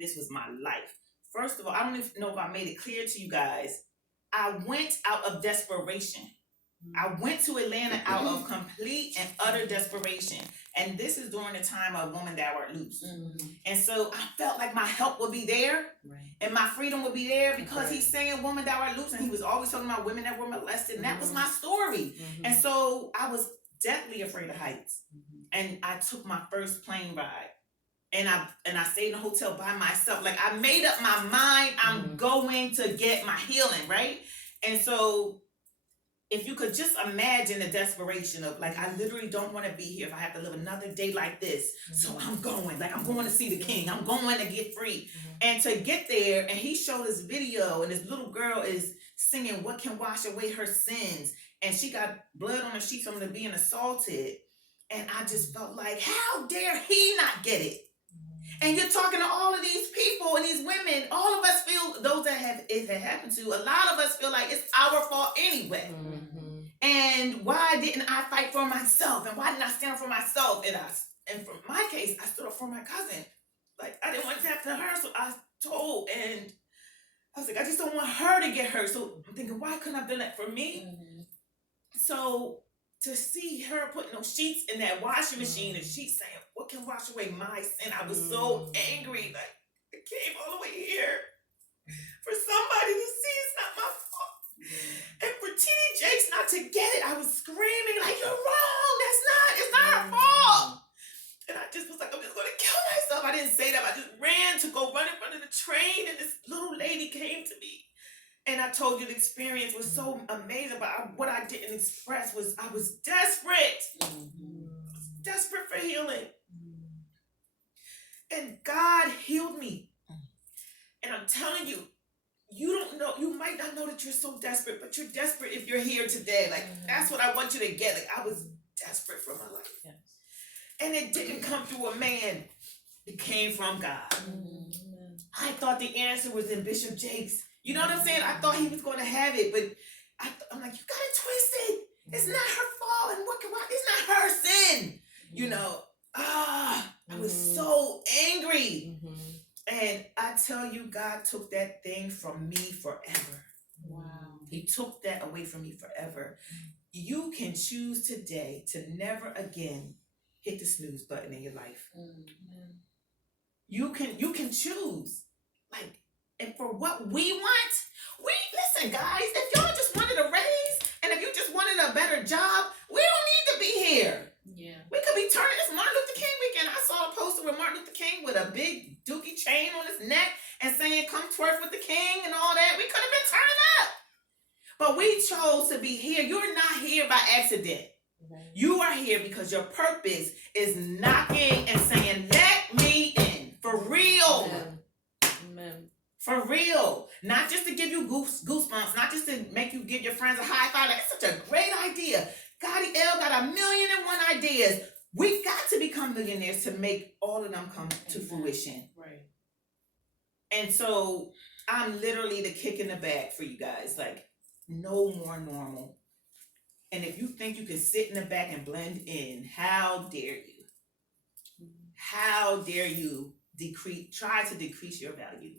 this was my life. First of all, I don't even know if I made it clear to you guys. I went out of desperation. I went to Atlanta out of complete and utter desperation. And this is during the time of Women That Were Loose. And so I felt like my help would be there, and my freedom would be there, because he's saying women that were loose, and he was always talking about women that were molested, and that was my story. And so I was deathly afraid of heights. And I took my first plane ride. And I stayed in a hotel by myself. Like, I made up my mind, I'm going to get my healing, right? And so if you could just imagine the desperation of, like, I literally don't want to be here if I have to live another day like this. So I'm going to see the king. I'm going to get free. And to get there, and he showed this video, and this little girl is singing, "What Can Wash Away Her Sins?" And she got blood on her sheets from them being assaulted. And I just felt like, how dare he not get it? And you're talking to all of these people and these women. All of us feel, those that it had happened to, a lot of us feel like it's our fault anyway. And why didn't I fight for myself? And why didn't I stand up for myself? And for my case, I stood up for my cousin. Like, I didn't want it to happen to her, so I told. And I was like, I just don't want her to get hurt. So I'm thinking, why couldn't I have done that for me? So to see her putting those sheets in that washing machine, and she's saying, "What can wash away my sin?" I was so angry. Like, it came all the way here for somebody to see it's not my fault. And for TD Jakes not to get it, I was screaming, like, "You're wrong. It's not her fault." And I just was like, I'm just going to kill myself. I didn't say that. I just ran to go run in front of the train, and this little lady came to me. And I told you the experience was so amazing, but what I didn't express was I was desperate. I was desperate for healing. And God healed me. And I'm telling you, you don't know, you might not know that you're so desperate, but you're desperate if you're here today. Like, that's what I want you to get. Like, I was desperate for my life. And it didn't come through a man. It came from God. I thought the answer was in Bishop Jakes. You know what I'm saying? I thought he was going to have it, but I'm like, you got it twisted. It's not her fault. And it's not her sin. You know, I was so angry. And I tell you, God took that thing from me forever. Wow. He took that away from me forever. You can choose today to never again hit the snooze button in your life. You can choose. Like, and for what we want, listen, guys, if y'all just wanted a raise, and if you just wanted a better job, we don't need to be here. We could be turning this Martin Luther King weekend. I saw a poster with Martin Luther King with a big dookie chain on his neck and saying, "Come twerk with the king," and all that. We could have been turning up. But we chose to be here. You're not here by accident. You are here because your purpose is knocking and saying, "Let me in." For real. Amen. For real. Not just to give you goosebumps, not just to make you give your friends a high five. That's such a great idea. Gotti L got 1,000,001 ideas. We got to become millionaires to make all of them come to fruition. Right. And so I'm literally the kick in the back for you guys. Like, no more normal. And if you think you can sit in the back and blend in, how dare you? How dare you try to decrease your value?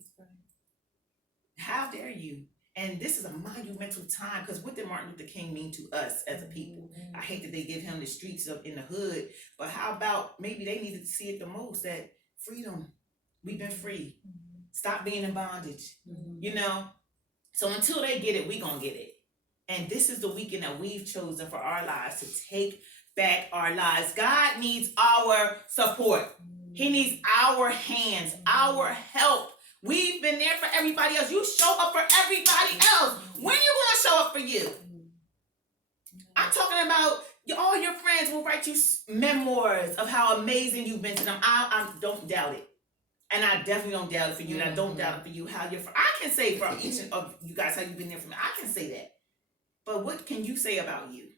How dare you? And this is a monumental time, because what did Martin Luther King mean to us as a people? I hate that they give him the streets in the hood, but how about maybe they needed to see it the most, that freedom, we've been free. Stop being in bondage, you know? So until they get it, we gonna get it. And this is the weekend that we've chosen for our lives to take back our lives. God needs our support. He needs our hands, our help. We've been there for everybody else. You show up for everybody else. When you gonna show up for you? I'm talking about all your friends will write you memoirs of how amazing you've been to them. I don't doubt it. And I definitely don't doubt it for you. And I don't doubt it for you how you're. I can say for each of you guys how you've been there for me. I can say that. But what can you say about you?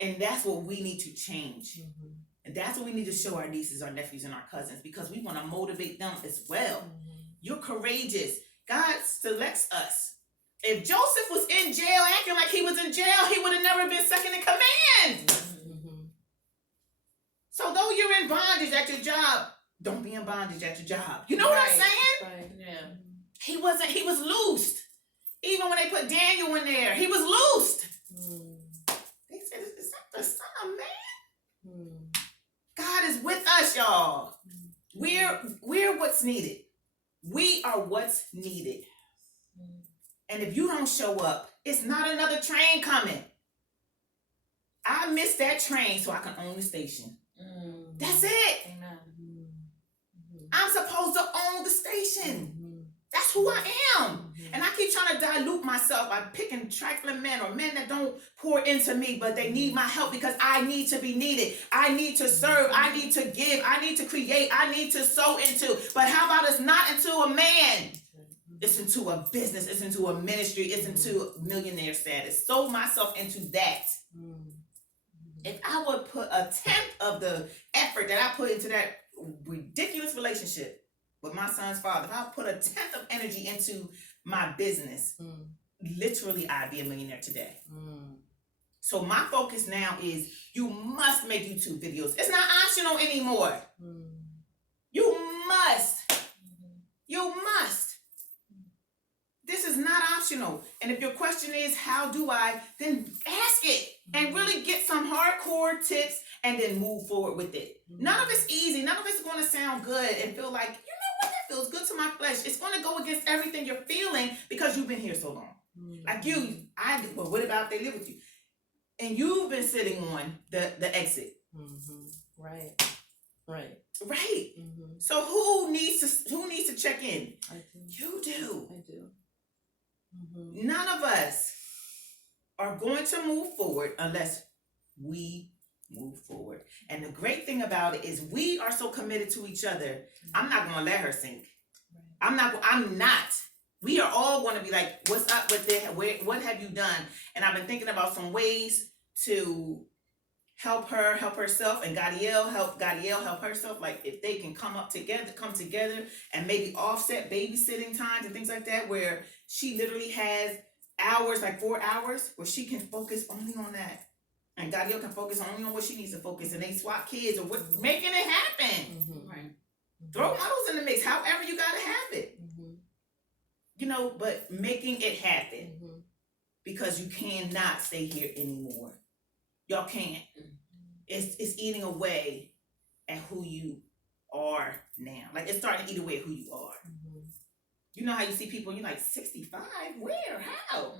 And that's what we need to change. And that's what we need to show our nieces, our nephews, and our cousins, because we want to motivate them as well. You're courageous. God selects us. If Joseph was in jail acting like he was in jail, he would have never been second in command. So though you're in bondage at your job, don't be in bondage at your job. You know what I'm saying? Right. Yeah. He was loosed. Even when they put Daniel in there, he was loosed. They said, is that the Son of Man? God is with us, y'all. We're what's needed. We are what's needed. And if you don't show up, it's not another train coming. I missed that train so I can own the station. That's it. Amen. I'm supposed to own the station. That's who I am. And I keep trying to dilute myself by picking trifling men or men that don't pour into me, but they need my help because I need to be needed. I need to serve. I need to give. I need to create. I need to sow into. But how about it's not into a man? It's into a business. It's into a ministry. It's into millionaire status. Sow myself into that. If I would put a tenth of the effort that I put into that ridiculous relationship with my son's father, if I put a tenth of energy into my business, literally I'd be a millionaire today. So my focus now is you must make YouTube videos. It's not optional anymore. You must. You must. This is not optional. And if your question is, how do I, then ask it and really get some hardcore tips and then move forward with it. None of it's easy. None of it's going to sound good and feel like, you know what, that feels good to my flesh. It's going to go against everything you're feeling because you've been here so long. Like well, what about if they live with you? And you've been sitting on the exit. Right. Right. Right. So who needs to check in? I do. You do. I do. None of us are going to move forward unless we move forward. And the great thing about it is we are so committed to each other. I'm not going to let her sink. I'm not. We are all going to be like, what's up with it? What have you done? And I've been thinking about some ways to help her help herself, and Gadiel help herself. Like if they can come together and maybe offset babysitting times and things like that, where she literally has hours, like 4 hours, where she can focus only on that. And Gadiel can focus only on what she needs to focus, and they swap kids or what, making it happen. Right. Throw models in the mix, however you gotta have it. You know, but making it happen. Because you cannot stay here anymore. Y'all can't. It's eating away at who you are now. Like it's starting to eat away at who you are. You know how you see people and you're like, 65? Where? How?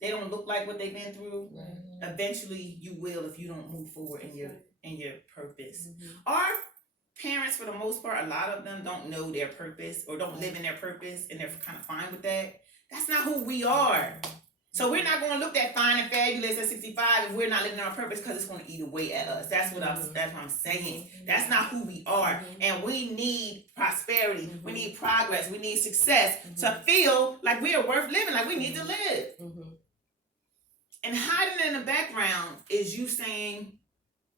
They don't look like what they've been through. Eventually you will if you don't move forward in your purpose. Our parents, for the most part, a lot of them don't know their purpose or don't live in their purpose, and they're kind of fine with that. That's not who we are. So we're not going to look that fine and fabulous at 65 if we're not living our purpose, because it's going to eat away at us. That's what I'm saying. That's not who we are. And we need prosperity. We need progress. We need success to feel like we are worth living, like we need to live. And hiding in the background is you saying,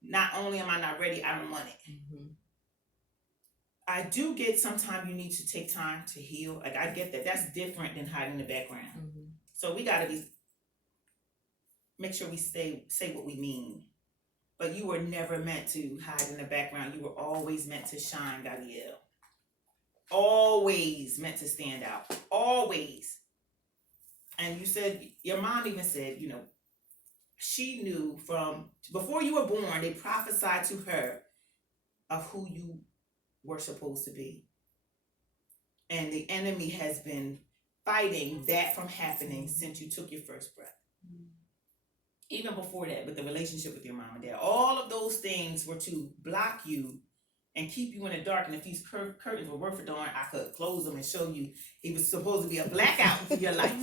not only am I not ready, I don't want it. I do get sometimes you need to take time to heal. Like I get that. That's different than hiding in the background. So we gotta make sure we say what we mean. But you were never meant to hide in the background. You were always meant to shine, Gadiel. Always meant to stand out. Always. And you said, your mom even said, you know, she knew from before you were born, they prophesied to her of who you were supposed to be. And the enemy has been fighting that from happening since you took your first breath. Even before that, with the relationship with your mom and dad, all of those things were to block you and keep you in the dark. And if these curtains were worth a darn, I could close them and show you it was supposed to be a blackout for your life.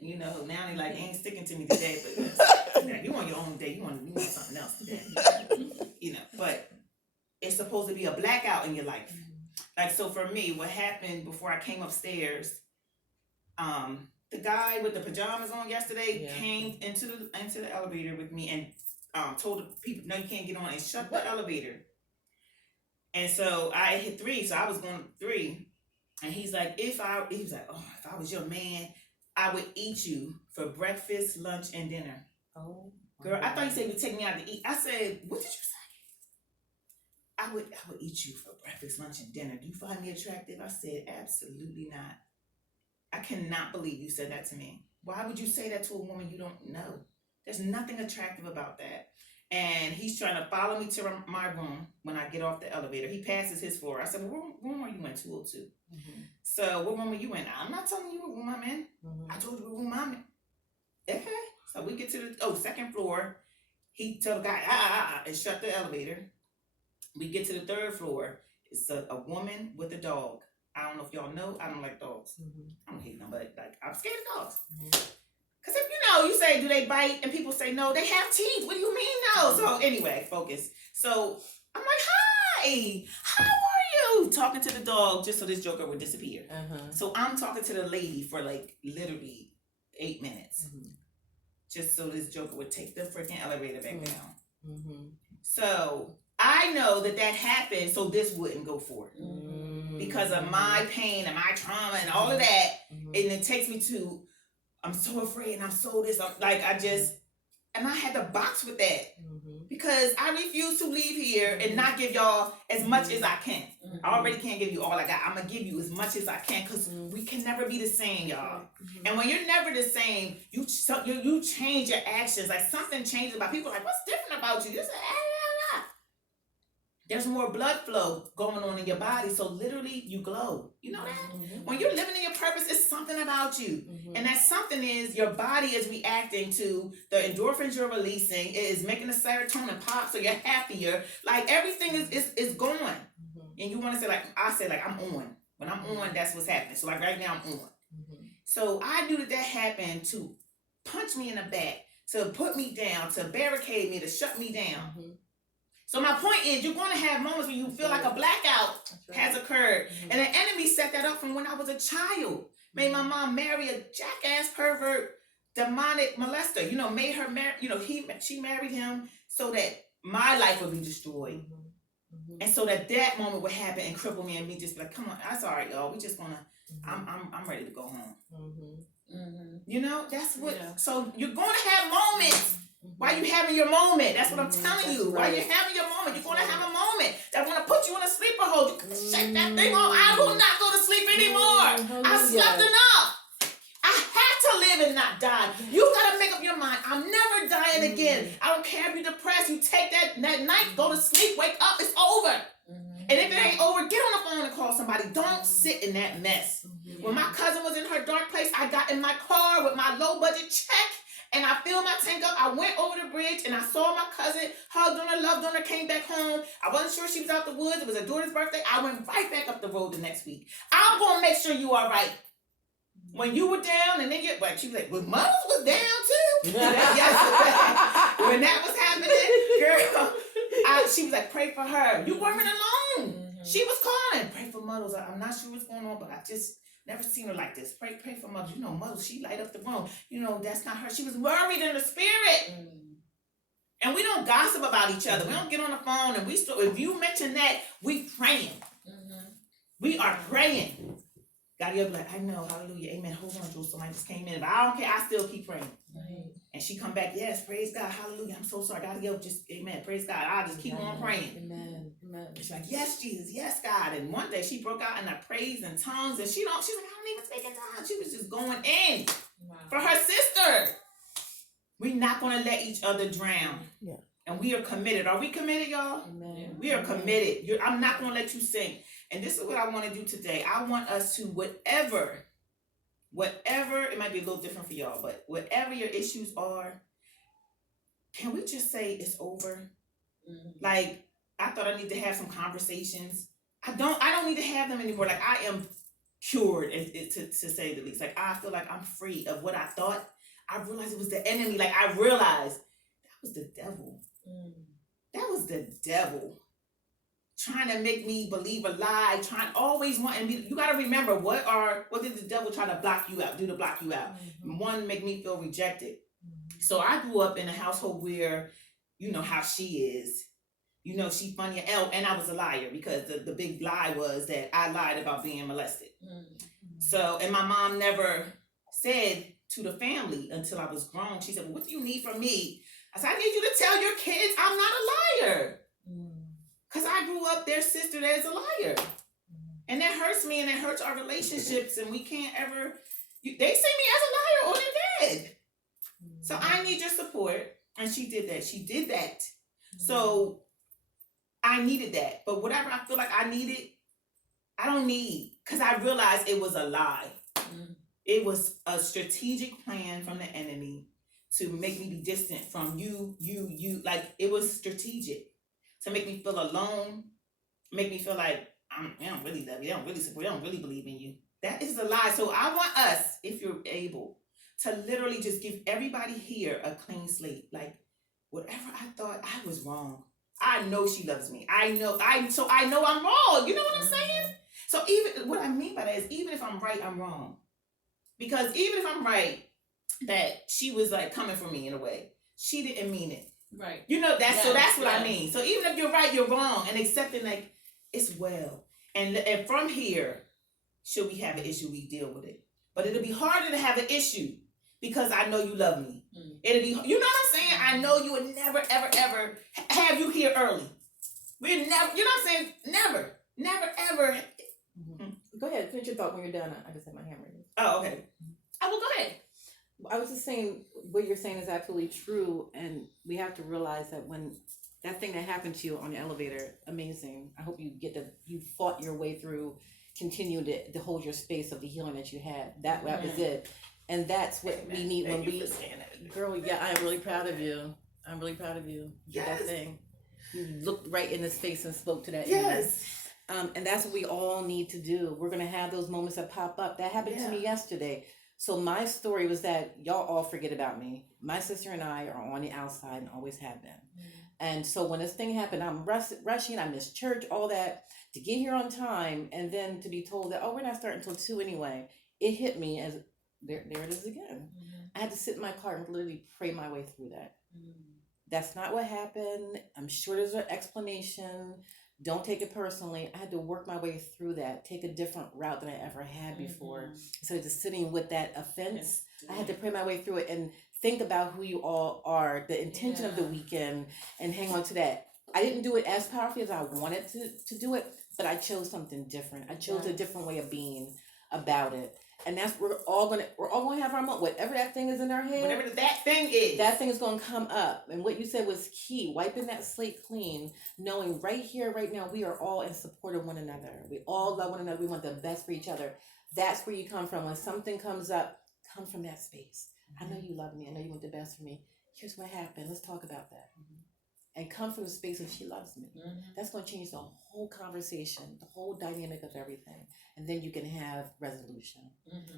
You know, now they like, ain't sticking to me today, but you want your own day, you want something else today. You know, but it's supposed to be a blackout in your life. Like, so for me, what happened before I came upstairs, the guy with the pajamas on yesterday came into the elevator with me and told the people, no, you can't get on, and shut the elevator. And so I hit 3, so I was going 3. And he's like, if I was your man, I would eat you for breakfast, lunch, and dinner. Oh. Girl, I thought you said you would take me out to eat. I said, what did you say? I would eat you for breakfast, lunch, and dinner. Do you find me attractive? I said, absolutely not. I cannot believe you said that to me. Why would you say that to a woman you don't know? There's nothing attractive about that. And he's trying to follow me to my room when I get off the elevator. He passes his floor. I said, well, what room are you in? 202. Mm-hmm. So what room are you in? I'm not telling you what room I'm in. Mm-hmm. I told you what room I'm in. Okay. So we get to the second floor. He tell the guy, and shut the elevator. We get to the third floor. It's a woman with a dog. I don't know if y'all know, I don't like dogs. Mm-hmm. I don't hate them, but like I'm scared of dogs. Mm-hmm. Cause if you say, do they bite? And people say no, they have teeth. What do you mean no? So anyway, focus. So I'm like, hi, how are you? Talking to the dog just so this joker would disappear. Uh-huh. So I'm talking to the lady for like literally 8 minutes. Mm-hmm. Just so this joker would take the freaking elevator back down. Mm-hmm. So I know that happened so this wouldn't go forward. Mm-hmm. Because of my pain and my trauma and all of that. Mm-hmm. And it takes me to, I'm so afraid and I'm so this. I'm like, and I had to box with that. Mm-hmm. Because I refuse to leave here and not give y'all as much as I can. Mm-hmm. I already can't give you all I got. I'm going to give you as much as I can because we can never be the same, y'all. Mm-hmm. And when you're never the same, you change your actions. Like something changes about people. Like, what's different about you? There's more blood flow going on in your body. So literally you glow. You know that? Mm-hmm. When you're living in your purpose, it's something about you. Mm-hmm. And that something is your body is reacting to the endorphins you're releasing. It is making the serotonin pop so you're happier. Like everything is going. Mm-hmm. And you want to say like, I say like I'm on. When I'm on, that's what's happening. So like right now I'm on. Mm-hmm. So I knew that happened to punch me in the back, to put me down, to barricade me, to shut me down. Mm-hmm. So my point is, you're going to have moments when you feel like a blackout has occurred. Mm-hmm. And the enemy set that up from when I was a child. Made my mom marry a jackass, pervert, demonic molester. Made her marry, she married him so that my life would be destroyed. Mm-hmm. And so that moment would happen and cripple me and me just be like, come on, that's all right, y'all. We just gonna, I'm ready to go home. Mm-hmm. Mm-hmm. That's what, yeah. So you're going to have moments. While you having your moment, that's what I'm telling you. Right. While you're having your moment, you're gonna have a moment that wanna put you in a sleeper hold. You can shake that thing off. I will not go to sleep anymore. I slept enough. I had to live and not die. You gotta make up your mind. I'm never dying again. I don't care if you're depressed. You take that night, go to sleep, wake up, it's over. And if it ain't over, get on the phone and call somebody. Don't sit in that mess. When my cousin was in her dark place, I got in my car with my low budget check. And I filled my tank up. I went over the bridge and I saw my cousin, hugged on her, loved on her, came back home. I wasn't sure she was out the woods. It was her daughter's birthday. I went right back up the road the next week. I'm going to make sure you are right. When you were down and then she was like, well, Mother was down too. When that was happening, girl, she was like, pray for her. You weren't alone. Mm-hmm. She was calling, pray for Muddles. I'm not sure what's going on, but I just never seen her like this. Pray for Muddles. Muddles, she light up the room. That's not her. She was worried in the spirit. And we don't gossip about each other. We don't get on the phone and if you mention that, we praying. We are praying. God, you'll be like, I know, hallelujah, amen. Hold on, Jules, somebody just came in. But I don't care, I still keep praying. And she come back, yes, praise God, hallelujah. I'm so sorry. God, just amen. Praise God. I'll just keep on praying. Amen. She's like, yes, Jesus, yes, God. And one day she broke out in a praise and tongues, and she's like, I don't even speak in tongues. She was just going in for her sister. We're not gonna let each other drown. Yeah. And we are committed. Are we committed, y'all? Amen. We are committed. I'm not gonna let you sink. And this is what I want to do today. I want us to whatever, it might be a little different for y'all, but whatever your issues are, can we just say it's over? Like, I thought I need to have some conversations. I don't need to have them anymore. Like, I am cured, to say the least. Like, I feel like I'm free of what I thought. I realized it was the enemy. Like, I realized that was the devil. That was the devil. Trying to make me believe a lie, always wanting me. You got to remember, what did the devil try to do to block you out? One, make me feel rejected. So I grew up in a household where, you know how she is. She funny and I was a liar because the big lie was that I lied about being molested. So, and my mom never said to the family until I was grown. She said, well, what do you need from me? I said, I need you to tell your kids I'm not a liar. Cause I grew up their sister that is a liar. And that hurts me and it hurts our relationships and we can't ever, they see me as a liar or they're dead. So I need your support. And she did that. She did that. So I needed that. But whatever I feel like I needed, I don't need. Because I realized it was a lie. It was a strategic plan from the enemy to make me be distant from you. Like, it was strategic to make me feel alone, make me feel like they don't really love you, they don't really support you, they don't really believe in you. That is a lie. So I want us, if you're able, to literally just give everybody here a clean slate. Like, whatever I thought, I was wrong. I know she loves me. I know I'm wrong. You know what I'm saying? So even what I mean by that is even if I'm right, I'm wrong. Because even if I'm right, that she was like coming for me in a way, she didn't mean it. Right. You know, that's what I mean. So even if you're right, you're wrong, and accepting like it's well. And from here, should we have an issue, we deal with it. But it'll be harder to have an issue because I know you love me. It'll be, you know what I'm saying? I know you would never, ever, ever have you here early. We're never, you know what I'm saying? Never, ever. Go ahead, finish your thought when you're done. I just have my hand ready. Oh, okay. I will go ahead. I was just saying what you're saying is absolutely true, and we have to realize that when that thing that happened to you on the elevator, amazing. I hope you you fought your way through, continue to hold your space of the healing that you had. That was it, and that's what we need when we. Girl, yeah, I'm really proud of you. I'm really proud of you. Yes. That thing. You looked right in his face and spoke to that. Yes. And that's what we all need to do. We're gonna have those moments that pop up. That happened to me yesterday. So my story was that y'all all forget about me. My sister and I are on the outside and always have been. And so when this thing happened, I'm rushing, I missed church, all that, to get here on time, and then to be told that, oh, we're not starting until 2 anyway. It hit me as, there it is again. I had to sit in my car and literally pray my way through that. That's not what happened. I'm sure there's an explanation. Don't take it personally. I had to work my way through that, take a different route than I ever had before. Instead of just sitting with that offense, I had to pray my way through it and think about who you all are, the intention of the weekend, and hang on to that. I didn't do it as powerfully as I wanted to do it, but I chose something different. I chose a different way of being about it. And that's we're all gonna have our moment. Whatever that thing is in our head, Whatever that thing is gonna come up. And what you said was key, wiping that slate clean, knowing right here, right now, we are all in support of one another. We all love one another. We want the best for each other. That's where you come from. When something comes up, come from that space. I know you love me. I know you want the best for me. Here's what happened. Let's talk about that. And come from the space of she loves me. That's going to change the whole conversation, the whole dynamic of everything. And then you can have resolution.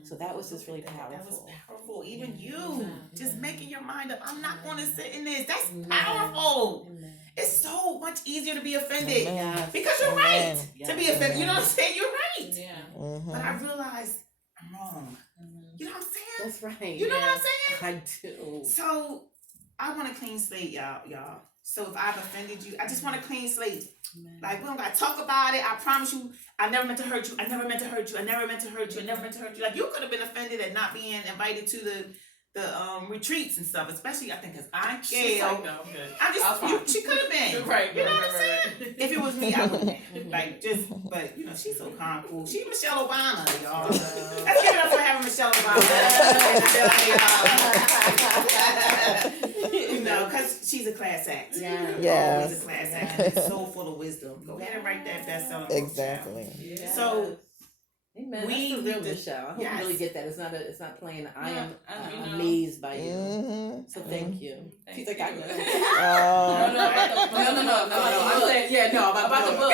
So that was just really powerful. That was powerful. Even you, just making your mind up. I'm not going to sit in this. That's powerful. It's so much easier to be offended. Because you're right to be offended. You know what I'm saying? You're right. But I realized I'm wrong. You know what I'm saying? That's right. You know what I'm saying? I do. So I want a clean slate, y'all. So if I've offended you, I just want a clean slate. Like, we don't gotta talk about it. I promise you, I never meant to hurt you. I never meant to hurt you. I never meant to hurt you. I never meant to hurt you. Like, you could have been offended at not being invited to the retreats and stuff, especially I think because Aunt Gail. She could have been. Right. You know what I'm saying? If it was me, I wouldn't have. Like, but you know, she's so calm, cool. She's Michelle Obama, y'all. Let's give it up for having Michelle Obama. You know, because she's a class act. Yeah. Always a class act. And it's so full of wisdom. Go ahead and write that bestselling book. Exactly. Yes. So Amen. we That's the real need to- Michelle. I hope yes. you really get that. It's not plain. I am you know. amazed by you. Mm-hmm. So thank you. Thank She's like, you. I know. Oh. I'm saying, yeah, no, about the book.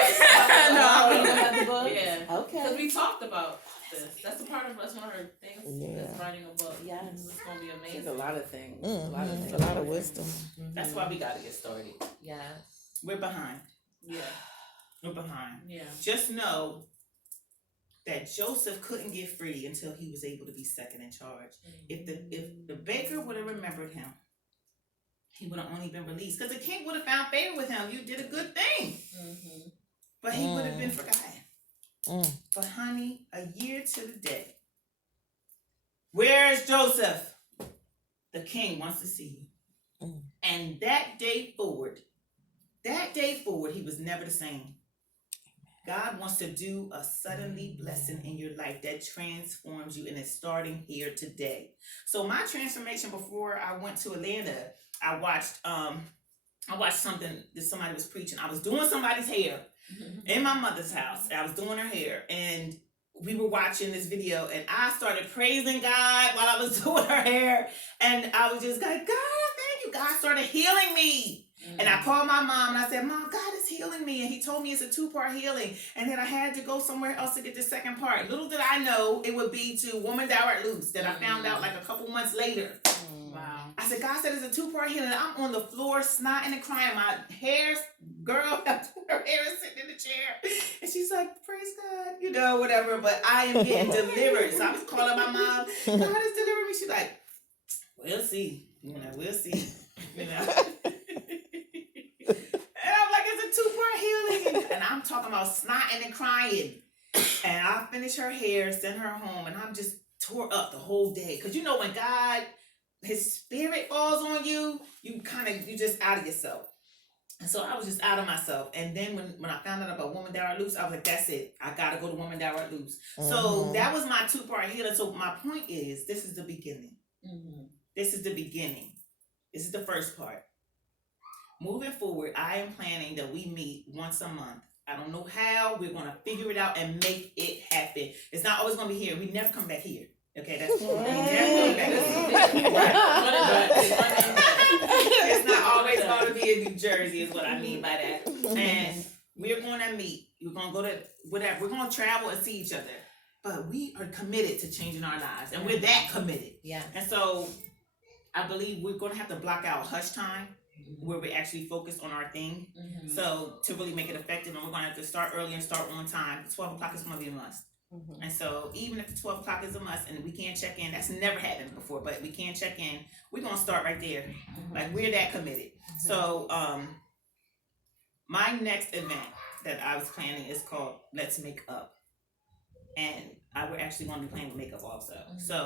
About the book. Yeah. Because Okay. we talked about this. That's a part of us. One of her things Yeah. is writing a book. Yes. It's gonna be There's amazing. a lot of things. Mhm. A lot of wisdom. that's why we gotta get started. Yes. We're behind. Yeah. We're behind. Yeah. Just know that Joseph couldn't get free until he was able to be second in charge. If the baker would have remembered him, he would have only been released. Because the king would have found favor with him. You did a good thing. But he would have been forgotten. But honey, a year to the day. Where's Joseph? The king wants to see you. And that day forward, that day forward, he was never the same. God wants to do a suddenly blessing in your life that transforms you, and it's starting here today. So my transformation before I went to Atlanta, I watched something that somebody was preaching. I was doing somebody's hair in my mother's house. I was doing her hair, and we were watching this video, and I started praising God while I was doing her hair, and I was just like, God, thank you. God started healing me. And I called my mom and I said, Mom, God is healing me. And he told me it's a 2-part healing. And then I had to go somewhere else to get the second part. Little did I know it would be to Woman Thou Art Loose that I found out like a couple months later. Wow. I said, God said it's a 2-part healing. I'm on the floor snotting and crying. My hair's, girl, her hair is sitting in the chair. And she's like, praise God, whatever. But I am getting delivered. So I was calling my mom. God is delivering me. She's like, we'll see. We'll see. And I'm like, it's a 2-part healing. And I'm talking about snotting and crying. And I finished her hair, sent her home, and I'm just tore up the whole day. Because when God, his spirit falls on you, you just out of yourself. And so I was just out of myself. And then when I found out about Woman Thou Art Loose, I was like, that's it. I got to go to Woman Thou Art Loose. So that was my 2-part healing. So my point is, this is the beginning. This is the beginning. This is the first part. Moving forward, I am planning that we meet once a month. I don't know how. We're going to figure it out and make it happen. It's not always going to be here. We never come back here. Okay, that's we never come back. It's not always going to be in New Jersey is what I mean by that. And we're going to meet. We're going to go to whatever. We're going to travel and see each other. But we are committed to changing our lives. And we're that committed. Yeah. And so I believe we're going to have to block out hush time where we actually focus on our thing. So to really make it effective, and we're going to have to start early and start on time. 12 o'clock is going to be a must. And so even if the 12 o'clock is a must and we can't check in, that's never happened before, but we can't check in, we're going to start right there. Like, we're that committed. So my next event that I was planning is called Let's Make Up. And we're actually going to be playing with makeup also. So